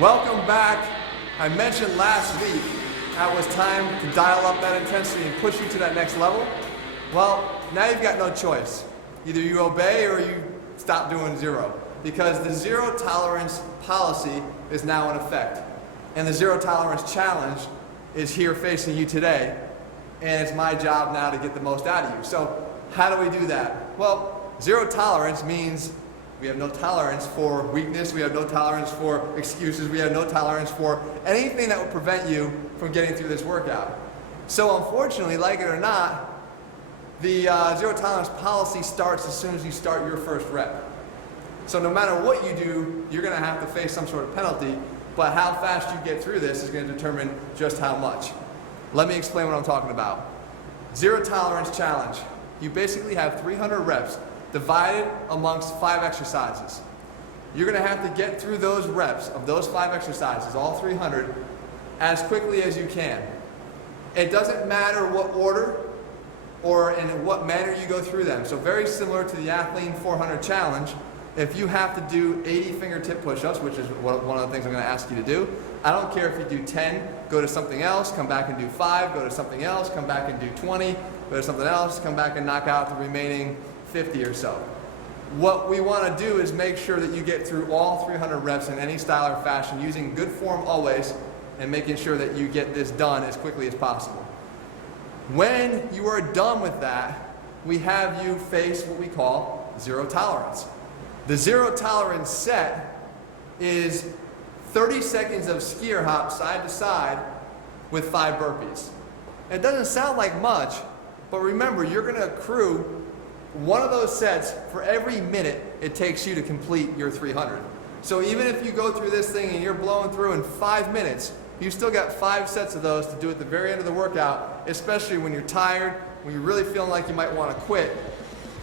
Welcome back. I mentioned last week how it was time to dial up that intensity and push you to that next level. Well, now you've got no choice. Either you obey or you stop doing zero, because the zero tolerance policy is now in effect. And the zero tolerance challenge is here facing you today. And it's my job now to get the most out of you. So how do we do that? Well, zero tolerance means we have no tolerance for weakness, we have no tolerance for excuses, we have no tolerance for anything that would prevent you from getting through this workout. So unfortunately, like it or not, the zero tolerance policy starts as soon as you start your first rep. So no matter what you do, you're going to have to face some sort of penalty, but how fast you get through this is going to determine just how much. Let me explain what I'm talking about. Zero tolerance challenge. You basically have 300 reps divided amongst 5 exercises. You're going to have to get through those reps of those 5 exercises, all 300, as quickly as you can. It doesn't matter what order or in what manner you go through them. So very similar to the Athlean 400 challenge, if you have to do 80 fingertip push-ups, which is one of the things I'm going to ask you to do, I don't care if you do 10, go to something else, come back and do 5, go to something else, come back and do 20, go to something else, come back and knock out the remaining 50 or so. What we want to do is make sure that you get through all 300 reps in any style or fashion, using good form always, and making sure that you get this done as quickly as possible. When you are done with that, we have you face what we call zero tolerance. The zero tolerance set is 30 seconds of skier hop side to side with 5 burpees. It doesn't sound like much, but remember, you're going to accrue one of those sets for every minute it takes you to complete your 300. So even if you go through this thing and you're blowing through in 5 minutes, you still got 5 sets of those to do at the very end of the workout, especially when you're tired, when you're really feeling like you might want to quit.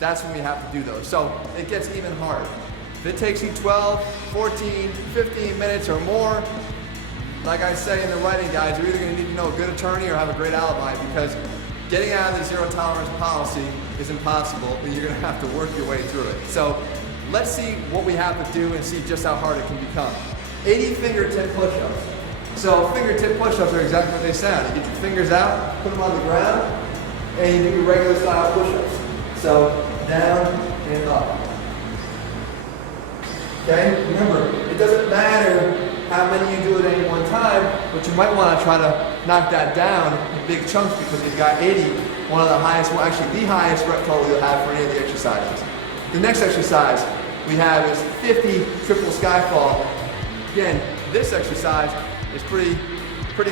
That's when we have to do those. So it gets even harder. If it takes you 12, 14, 15 minutes or more, like I say in the writing guides, you're either going to need to know a good attorney or have a great alibi, because getting out of the zero tolerance policy is impossible, and you're going to have to work your way through it. So let's see what we have to do and see just how hard it can become. 80 fingertip push-ups. So fingertip push-ups are exactly what they sound. You get your fingers out, put them on the ground, and you do your regular style push-ups. So down and up. Okay? Remember, it doesn't matter how many you do at any one time, but you might want to try to knock that down in big chunks, because you've got 80, one of the highest, well actually the highest rep total you'll have for any of the exercises. The next exercise we have is 50 triple skyfall. Again, this exercise is pretty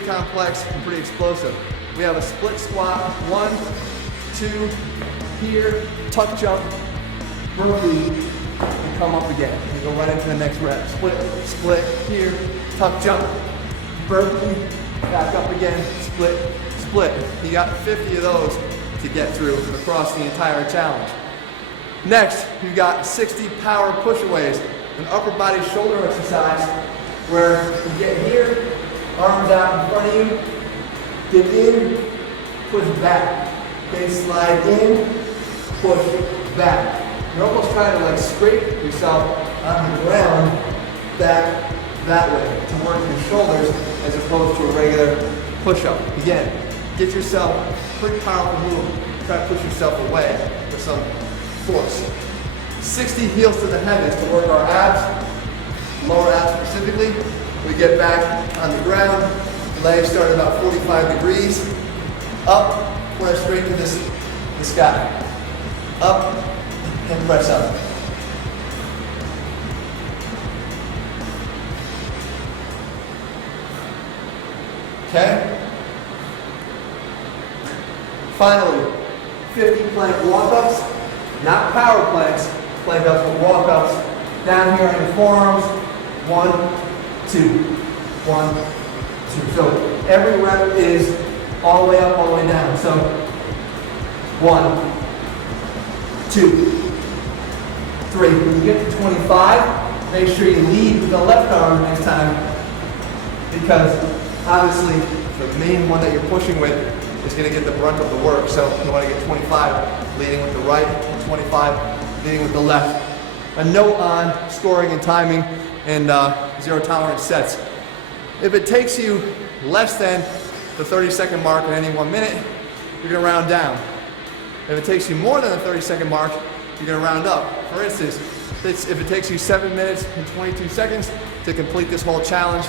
complex and pretty explosive. We have a split squat, 1, 2, here, tuck jump, burpee, and come up again. You go right into the next rep. Split, here, tuck jump, burpee, back up again, split. You got 50 of those to get through across the entire challenge. Next, you got 60 power pushaways, an upper body shoulder exercise where you get here, arms out in front of you, get in, push back. Okay, slide in, push back. You're almost trying to like scrape yourself on the ground back that way to work your shoulders as opposed to a regular push-up. Again, get yourself a pretty powerful move. Try to push yourself away with some force. 60 heels to the heavens to work our abs, lower abs specifically. We get back on the ground, legs start about 45 degrees, up, press straight to the sky. Up and press up. Okay? Finally, 50 plank walk-ups, not power planks, plank ups, but walk-ups. Down here on your forearms, 1, 2, 1, 2. So every rep is all the way up, all the way down. So 1, 2, 3. When you get to 25, make sure you lead with the left arm next time, because obviously the main one that you're pushing with is going to get the brunt of the work. So you want to get 25 leading with the right, 25 leading with the left. A note on scoring and timing. in zero tolerance sets. If it takes you less than the 30-second mark in any 1 minute, you're gonna round down. If it takes you more than the 30-second mark, you're gonna round up. For instance, if it takes you 7 minutes and 22 seconds to complete this whole challenge,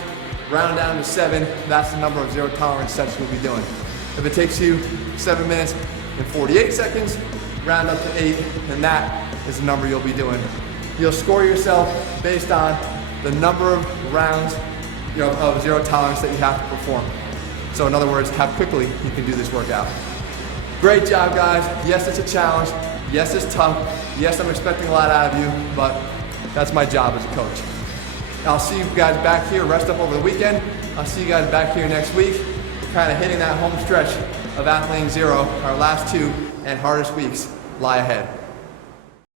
round down to 7, that's the number of zero tolerance sets we'll be doing. If it takes you 7 minutes and 48 seconds, round up to 8, and that is the number you'll be doing. You'll score yourself based on the number of rounds of zero tolerance that you have to perform. So in other words, how quickly you can do this workout. Great job, guys. Yes, it's a challenge. Yes, it's tough. Yes, I'm expecting a lot out of you, but that's my job as a coach. I'll see you guys back here. Rest up over the weekend. I'll see you guys back here next week. We're kind of hitting that home stretch of Athlean Zero. Our last 2 and hardest weeks lie ahead.